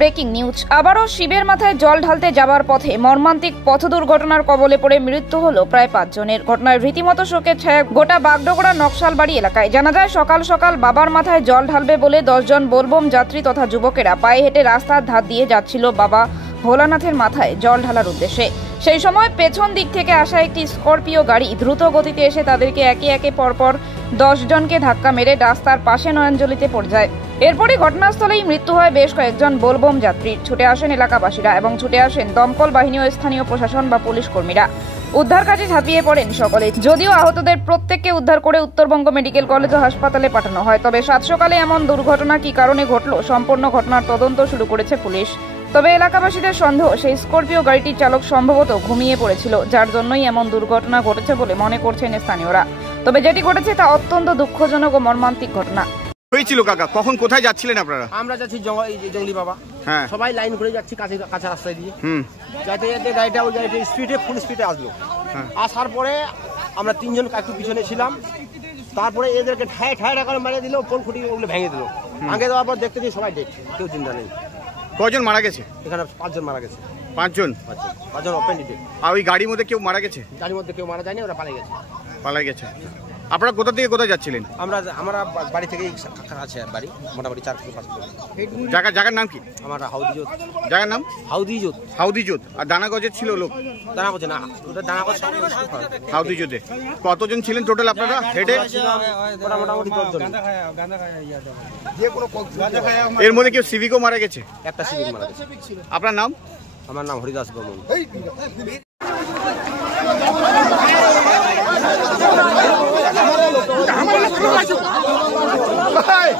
Breaking news. আবারও শিবের মাথায় জল ঢালতে যাবার পথে মর্মান্তিক পথ দুর্ঘটনার কবলে পড়ে মৃত্যু হলো প্রায় 5 জনের। ঘটনায় রীতিমতো শোকের ছায়া গোটা বাগডোগরা নকশালবাড়ি এলাকায়। জানা যায়, সকাল সকাল বাবার মাথায় জল ঢালবে বলে 10 জন বোলবম যাত্রী তথা যুবকেরা পায়ে হেঁটে রাস্তার ধার দিয়ে যাচ্ছিল বাবা ভোলানাথের মাথায় জল ঢালার উদ্দেশ্যে। সেই সময় পেছন দিক থেকে আসা একটি স্করপিও গাড়ি দ্রুত গতিতে এসে তাদেরকে একে একে পরপর 10 জনকে ধাক্কা মেরে রাস্তার পাশে নয়নজলিতে পড়ে যায়। এরপরই ঘটনাস্থলেই মৃত্যু হয় বেশ কয়েকজন বোলবম যাত্রীর। ছুটে আসেন এলাকাবাসীরা এবং ছুটে আসেন দমকল বাহিনী ও স্থানীয় প্রশাসন বা পুলিশ কর্মীরা। উদ্ধার কাজে ঝাঁপিয়ে পড়েন সকলে। যদিও আহতদের প্রত্যেককে উদ্ধার করে উত্তরবঙ্গ মেডিকেল কলেজ ও হাসপাতালে পাঠানো হয়, তবে সাত সকালে এমন দুর্ঘটনা কি কারণে ঘটল সম্পূর্ণ ঘটনার তদন্ত শুরু করেছে পুলিশ। তবে এলাকাবাসীদের সন্দেহ, সেই স্করপিও গাড়িটির চালক সম্ভবত ঘুমিয়ে পড়েছিল, যার জন্যই এমন দুর্ঘটনা ঘটেছে বলে মনে করছেন স্থানীয়রা। তবে যেটি ঘটেছে তা অত্যন্ত দুঃখজনক ও মর্মান্তিক ঘটনা হয়েছিল। কাকা, কখন কোথায় যাচ্ছিলেন আপনারা? আমরা যাচ্ছি জঙ্গলি বাবা। হ্যাঁ, সবাই লাইন করে যাচ্ছি কাছে রাস্তায় দিয়ে। যাতে যাতে গাড়িটা ওই গাড়িটা ফুল স্পিডে আসলো। আসার পরে আমরা 3 জন একটু পিছনে ছিলাম। তারপরে এদেরকে ঠায় করে মারিয়ে দিল, পোল খুঁটি ওগুলো ভেঙে দিল। ভেঙে দেওয়ার পর দেখতে দিয়ে সবাই দেখছে, কেউ চিন্তা নেই। কজন মারা গেছে? এখানে 5 জন মারা গেছে। 5 জন ওপেন ডিটেল। আর ওই গাড়ির মধ্যে কেউ মারা গেছে? গাড়ির মধ্যে কেউ মারা যায়নি, ওরা পালিয়ে গেছে। আপনারা কোথা থেকে কোথায় যাচ্ছিলেন? আমরা বাড়ি থেকে আছে বাড়ি, মোটামুটি 4 থেকে 5 কিলোমিটার। জায়গার নাম কি? আমার হাউদিজোত। জায়গার নাম হাউদিজোত। আর দানাগজের ছিল লোক? দানাগজ না, ওটা দানাগজ হাউদিজোতে। কতজন ছিলেন টোটাল আপনারা হেডে? মোটামুটি 10 জন। এর মধ্যে কেউ সিভিকও মারা গেছে? একটা সিভিক মারা গেছে। আপনার নাম? আমার নাম হরিদাস বর্মন। Hey!